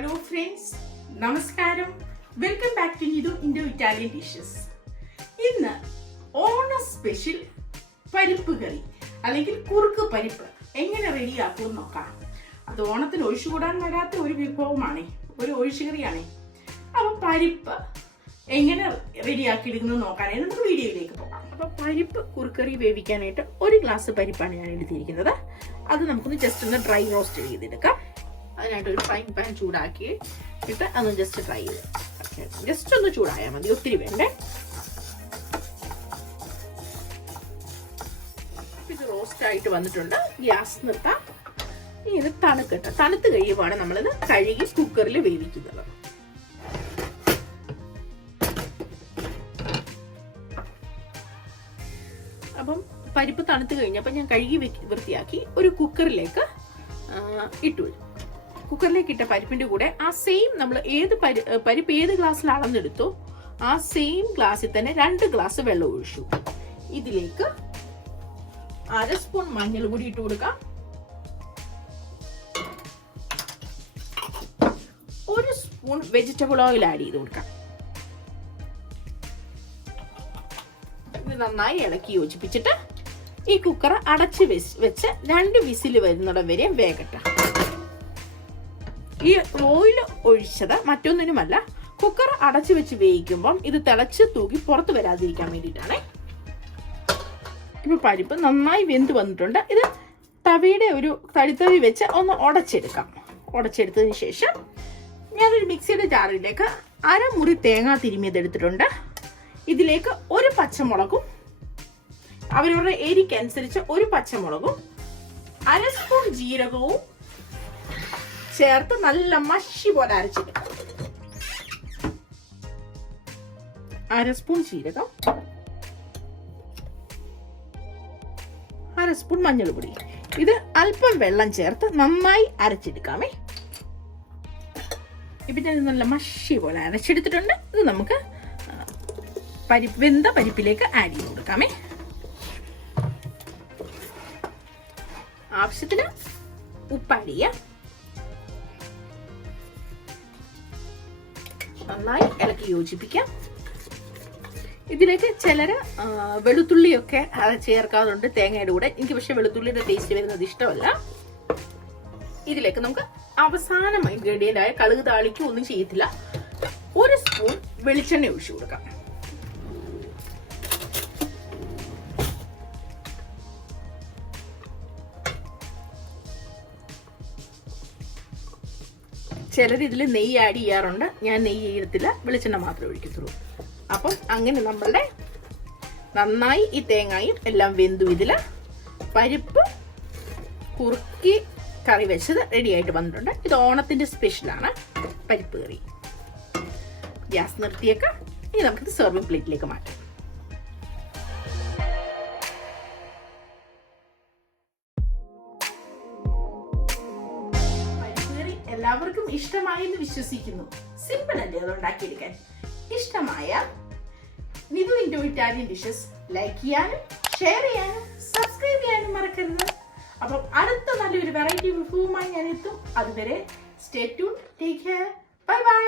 Hello friends, Namaskaram. Welcome back to Indo-Italian dishes. ഇന്ന് ഓണ special പരിപ്പ് കറി അല്ലെങ്കിൽ കുറുക്ക് പരിപ്പ് എങ്ങനെ റെഡിയാക്കുമെന്ന് നോക്കാം. അത് ഓണത്തിന് ഒഴിച്ചുകൂടാൻ വരാത്ത ഒരു വിഭവമാണ്, ഒരു ഒഴിച്ചുകറിയാണ്. അപ്പോൾ പരിപ്പ് എങ്ങനെ റെഡിയാക്കിയെടുക്കുന്നത് നോക്കാനായി നമുക്ക് വീഡിയോയിലേക്ക് പോകാം. അപ്പോൾ പരിപ്പ് കുറുക്കറി വേവിക്കാനായിട്ട് 1 ഗ്ലാസ് പരിപ്പാണ് ഞാൻ എടുത്തിരിക്കുന്നത്. അത് നമുക്കൊന്ന് ജസ്റ്റ് ഒന്ന് ഡ്രൈ റോസ്റ്റ് ചെയ്തെടുക്കാം. അതിനായിട്ട് ഒരു ഫ്രൈ പാൻ ചൂടാക്കി ഇട്ട് അതൊന്ന് ജസ്റ്റ് ഫ്രൈ ചെയ്ത് ജസ്റ്റ് ഒന്ന് ചൂടായാൽ മതി, ഒത്തിരി വേണ്ടേ. ഇത് റോസ്റ്റ് ആയിട്ട് വന്നിട്ടുണ്ട്. ഗ്യാസ് നിർത്താം. ഇനി ഇത് തണുക്കട്ടെ. തണുത്ത് കഴിയുമ്പോഴാണ് നമ്മളിത് കഴുകി കുക്കറിൽ വേവിക്കുന്നത്. അപ്പം പരിപ്പ് തണുത്ത് കഴിഞ്ഞപ്പോൾ ഞാൻ കഴുകി വൃത്തിയാക്കി ഒരു കുക്കറിലേക്ക് ഇട്ടു. കുക്കറിലേക്ക് ഇട്ട പരിപ്പിന്റെ കൂടെ ആ സെയിം നമ്മൾ പരിപ്പ് ഏത് ഗ്ലാസ്സിൽ അളന്നെടുത്തോ ആ സെയിം ഗ്ലാസ്സിൽ തന്നെ 2 ഗ്ലാസ് വെള്ളം ഒഴിച്ചു. ഇതിലേക്ക് 1/2 സ്പൂൺ മഞ്ഞൾ പൊടി ഇട്ട് കൊടുക്കാം. 1 സ്പൂൺ വെജിറ്റബിൾ ഓയിൽ ആഡ് ചെയ്ത് കൊടുക്കാം. ഇത് നന്നായി ഇളക്കി യോജിപ്പിച്ചിട്ട് ഈ കുക്കർ അടച്ച് വെച്ച് 2 വിസിൽ വരുന്നിടം വരെ വേകട്ടെ. ഈ ഓയിൽ ഒഴിച്ചത് മറ്റൊന്നിനുമല്ല, കുക്കർ അടച്ചു വെച്ച് വേവിക്കുമ്പം ഇത് തിളച്ച് തൂക്കി പുറത്ത് വരാതിരിക്കാൻ വേണ്ടിയിട്ടാണ്. ഇപ്പൊ പരിപ്പ് നന്നായി വെന്ത് വന്നിട്ടുണ്ട്. ഇത് തവിയുടെ ഒരു തടിത്തവി വെച്ച് ഒന്ന് ഉടച്ചെടുക്കാം. ഉടച്ചെടുത്തതിന് ശേഷം ഞാനൊരു മിക്സിയുടെ ജാറിലേക്ക് 1/2 മുറി തേങ്ങ തിരുമിയത് എടുത്തിട്ടുണ്ട്. ഇതിലേക്ക് 1 പച്ചമുളകും, അവരവരുടെ എരിക്കനുസരിച്ച് 1 പച്ചമുളകും 1/2 സ്പൂൺ ജീരകവും ചേർത്ത് നല്ല മഷി പോലെ അരച്ചെടുക്കാം. 1/2 സ്പൂൺ ജീരകം, 1/2 സ്പൂൺ മഞ്ഞൾപ്പൊടി. ഇത് അല്പം വെള്ളം ചേർത്ത് നന്നായി അരച്ചെടുക്കാമേ. ഇപ്പം ഞാൻ നല്ല മഷി പോലെ അരച്ചെടുത്തിട്ടുണ്ട്. ഇത് നമുക്ക് വെന്ത പരിപ്പിലേക്ക് ആഡ് ചെയ്ത് കൊടുക്കാമേ. ആവശ്യത്തിന് ഉപ്പ് ആഡ് ചെയ്യാം. നന്നായി ഇളക്കി യോജിപ്പിക്കാം. ഇതിലേക്ക് ചിലര് വെളുത്തുള്ളിയൊക്കെ ചേർക്കാറുണ്ട് തേങ്ങയുടെ കൂടെ. എനിക്ക് പക്ഷെ വെളുത്തുള്ളിയുടെ ടേസ്റ്റ് വരുന്നത് ഇഷ്ടമല്ല. ഇതിലേക്ക് നമുക്ക് അവസാന ഇൻഗ്രീഡിയന്റ് ആയ കടുക് താളിക്കും ഒന്നും ചെയ്യത്തില്ല. 1 സ്പൂൺ വെളിച്ചെണ്ണ ഒഴിച്ചു കൊടുക്കാം. ചിലർ ഇതിൽ നെയ്യ് ആഡ് ചെയ്യാറുണ്ട്. ഞാൻ നെയ്യ് ചെയ്യത്തില്ല, വെളിച്ചെണ്ണ മാത്രമേ ഒഴിക്കത്തുള്ളൂ. അപ്പം അങ്ങനെ നമ്മളുടെ നന്നായി ഈ തേങ്ങയും എല്ലാം വെന്തു. ഇതിൽ പരിപ്പ് കുറുക്കി കറി വെച്ചത് റെഡി ആയിട്ട് വന്നിട്ടുണ്ട്. ഇത് ഓണത്തിന്റെ സ്പെഷ്യലാണ് പരിപ്പ് കറി. ഗ്യാസ് നിർത്തിയേക്കാം. ഇനി നമുക്കിത് സെർവിംഗ് പ്ലേറ്റിലേക്ക് മാറ്റാം. എല്ലാവർക്കും ഇഷ്ടമായി എന്ന് വിശ്വസിക്കുന്നു. സിമ്പിൾ അല്ലേ അത് ഉണ്ടാക്കിയെടുക്കാൻ. ഇഷ്ടമായ ഇൻഡോ-ഇറ്റാലിയൻ ഡിഷസ് ലൈക്ക് ചെയ്യാനും ഷെയർ ചെയ്യാനും സബ്സ്ക്രൈബ് ചെയ്യാനും മറക്കരുത്. അപ്പം അടുത്ത നല്ലൊരു വെറൈറ്റി വിഭവവുമായി ഞാൻ എത്തും. അതുവരെ stay tuned, take care, bye bye.